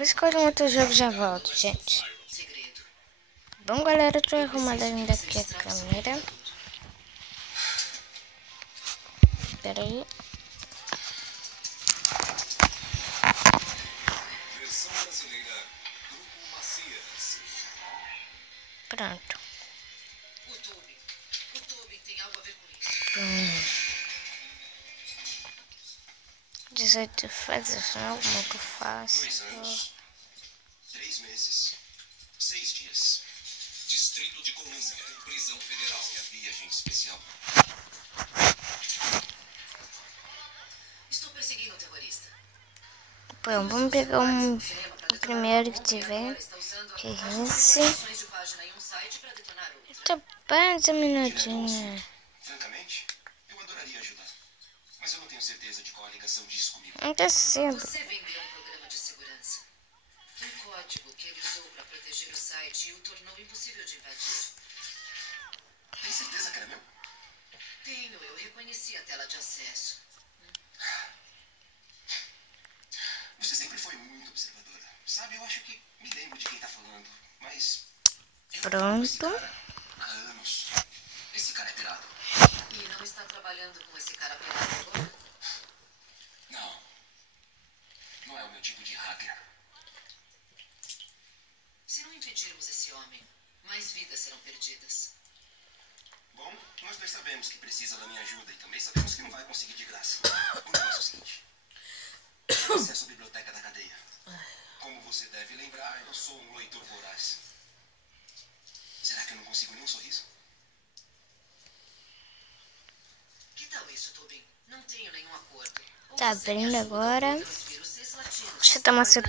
vou escolher um outro jogo e já volto, gente. Bom, galera, eu tô arrumando ainda aqui a câmera. Pera aí. Pronto. O Tobin tem algo a ver com isso. 18 fases, não? Como que eu faço? 2 anos, 3 meses, 6 dias. Distrito de Colômbia, prisão federal. E havia agente especial. Estou perseguindo um terrorista. Bom, vamos pegar o primeiro que tiver. Que é esse. Tá bem, um minutinho. Francamente, eu adoraria ajudar. Mas eu não tenho certeza de qual a ligação disso comigo. Não tá cedo. Você vendeu um programa de segurança. Um código que ele usou para proteger o site e o tornou impossível de invadir. Tem certeza que era meu? Tenho, eu reconheci a tela de acesso. Você sempre foi muito observadora. Sabe, eu acho que me lembro de quem tá falando. Mas... Pronto. Há anos. Esse cara é pirata. E não está trabalhando com esse cara pelado agora? Não. Não é o meu tipo de hacker. Se não impedirmos esse homem, mais vidas serão perdidas. Bom, nós dois sabemos que precisa da minha ajuda e também sabemos que não vai conseguir de graça. O negócio é o seguinte. Tenho acesso à biblioteca da cadeia. Como você deve lembrar, eu sou um leitor voraz. Será que eu não consigo nem um sorriso? Que tal isso, Tobin? Não tenho nenhum acordo. Tá abrindo agora. Deixa eu tomar essa...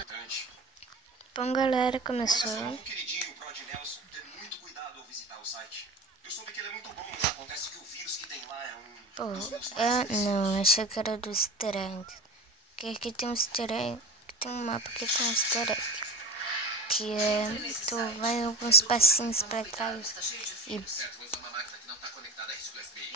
Bom, galera, começou. O queridinho Brod Nelson, ter muito cuidado ao visitar o site. Eu soube que ele é muito bom, mas acontece que o vírus que tem lá é um... Pô, não, achei que era do easter egg. Que aqui tem um easter egg, tem um mapa que tem um easter egg. Que é, tu vai alguns passinhos pra trás e... Em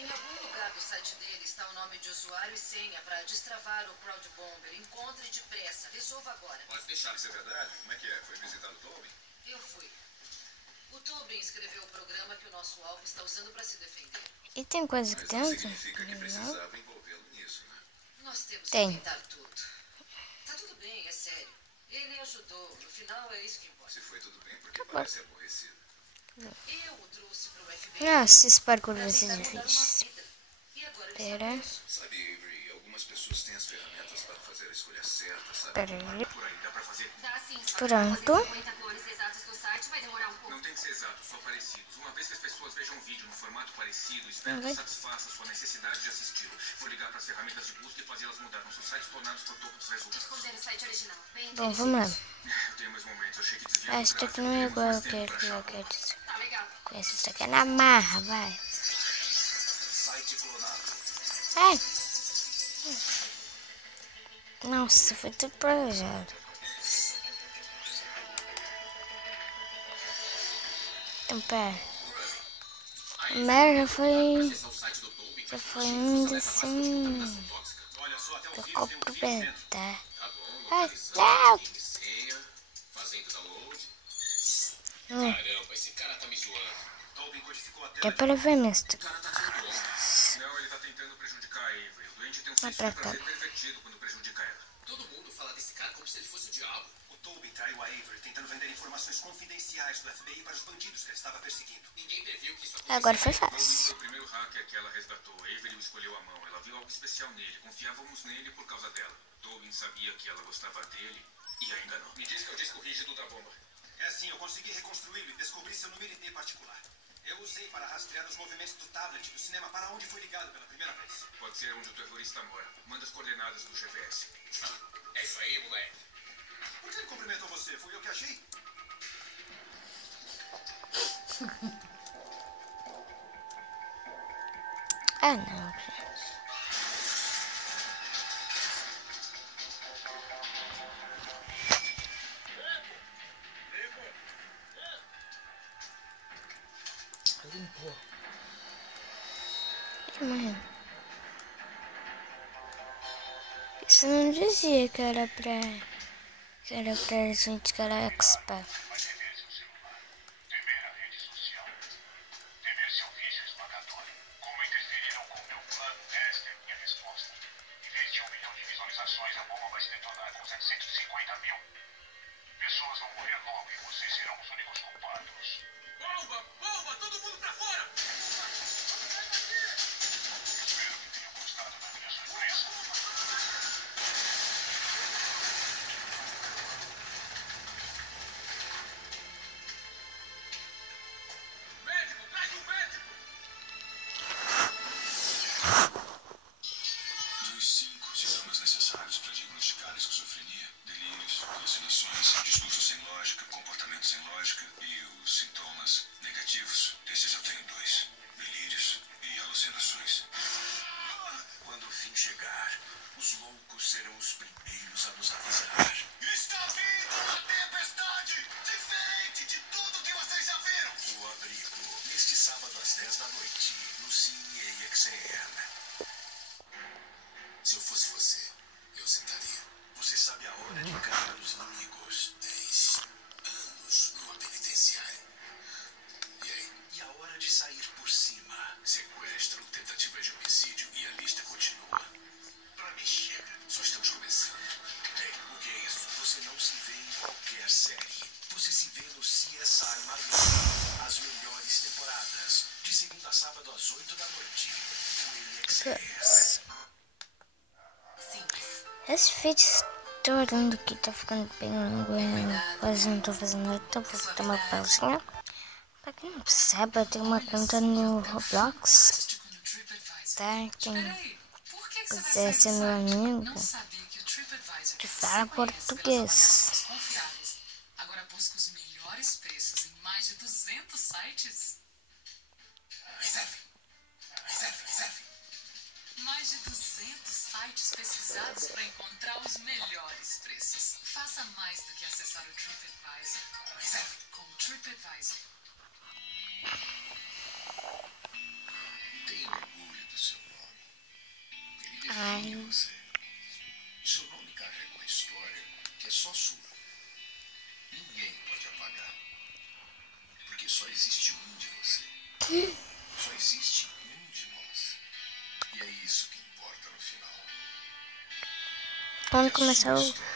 algum lugar do site dele está o nome de usuário e senha para destravar o Crowd Bomber. Encontre depressa. Resolva agora. Pode deixar, isso é verdade? Como é que é? Foi visitar o Tobin? Eu fui. O Tobin escreveu o programa que o nosso alvo está usando para se defender. E tem coisa que Mas não dentro? significa que precisava envolvê-lo nisso, né? Nós temos Tem. que tentar tudo. Tá tudo bem, é sério. Ele ajudou. No final é isso que importa. Se foi tudo bem, porque parece aborrecido. Eu o trouxe pro FBI. Nossa, esse parkour pra vai ser tentar mudar uma difícil. vida. E agora ele Pera. está preso. Sabe, Avery, algumas pessoas têm as ferramentas para fazer a escolha certa, sabe? Pera aí. Por aí dá pra fazer. Dá sim, só Pronto. que pra fazer 50 clones exatos do site vai demorar um pouco. Não tem que ser exato, só parecidos. Uma vez que as pessoas vejam um vídeo no formato parecido, espero que satisfaça sua necessidade de assisti-lo. Vou ligar para as ferramentas de busca e fazê-las mudar nossos sites tornados pro topo dos resultados. Esconder o site original. Bem Bom, vamos lá. Eu tenho meus momentos, achei que desviar Esse daqui não é igual aquele que eu quero dizer. tá legal. Conhece isso aqui é na marra, vai. Site clonado. Ai. Nossa, foi tudo planejado. Então, pera. A Mary já foi indo assim. Olha só, até o Ficou vírus pro tem um vírus dentro. beta. Tá Ai, não. de senha, fazendo download. Hum, Caramba, esse cara tá me zoando. Tobin codificou a Dá tela. pra ver, mister. O cara tá sendo Não, ele tá tentando prejudicar a Avery. O doente tem um senso pra de cá. prazer pervertido quando prejudica ela. Todo mundo fala desse cara como se ele fosse o diabo. O Tobin traiu a Avery tentando vender informações confidenciais do FBI para os bandidos que ele estava perseguindo. Ninguém previu que isso Agora foi Tobin foi fácil. o primeiro hacker que ela resgatou. Avery o escolheu a mão. Ela viu algo especial nele. Confiávamos nele por causa dela. Tobin sabia que ela gostava dele e ainda não. Me diz que é o disco rígido da bomba. É assim, eu consegui reconstruí-lo e descobri seu número ID particular. Eu usei para rastrear os movimentos do tablet do cinema para onde foi ligado pela primeira vez. Pode ser onde o terrorista mora. Manda as coordenadas do GPS. É isso aí, moleque. Por que ele cumprimentou você? Fui eu que achei? Ah, não, gente. Limpou. Ele morreu. Isso não dizia que era pra... Que era pra gente que era expert. Pessoas vão morrer logo e vocês serão os únicos culpados. Bomba! Bomba! Todo mundo pra fora! Espero que tenham gostado da minha surpresa. Médico! Traz um médico! Dos 5 sintomas necessários para diagnosticar a esquizofrenia: delírios, alucinações, discurso sem lógica, comportamento sem lógica e os sintomas negativos. Desses eu tenho 2: delírios e alucinações. Quando o fim chegar, os loucos serão os primeiros a nos avisar. Está vindo uma tempestade! Diferente de tudo que vocês já viram! O Abrigo, neste sábado às 10 da noite, no Cine AXN. Se eu fosse você, eu sentaria. Você sabe a hora de encarar os inimigos. 10 anos numa penitenciária. E aí? E a hora de sair por cima. Sequestro, tentativa de homicídio e a lista continua. Pra mim chega. Só estamos começando. Ei, o que é isso? Você não se vê em qualquer série. Você se vê no CSI Miami. As melhores temporadas. De segunda a sábado às 8 da noite. No AXN. Esse vídeo estou olhando aqui, tá ficando bem longo, quase não tô fazendo nada, então vou dar uma pausinha. Pra quem não sabe, eu tenho uma conta no Roblox, tá? Quem quiser ser meu amigo, que fala português. Agora busca os melhores preços em mais de 200 sites. Reserve. Mais de 200 sites pesquisados para encontrar os melhores preços. Faça mais do que acessar o TripAdvisor. Reserve. Com o TripAdvisor. Tenha orgulho do seu nome. Ele Ai. define você. O seu nome carrega uma história que é só sua. Ninguém pode apagar. Porque só existe um de você. Só existe um de nós. E é isso que importa no final. Quando começar o Sua história.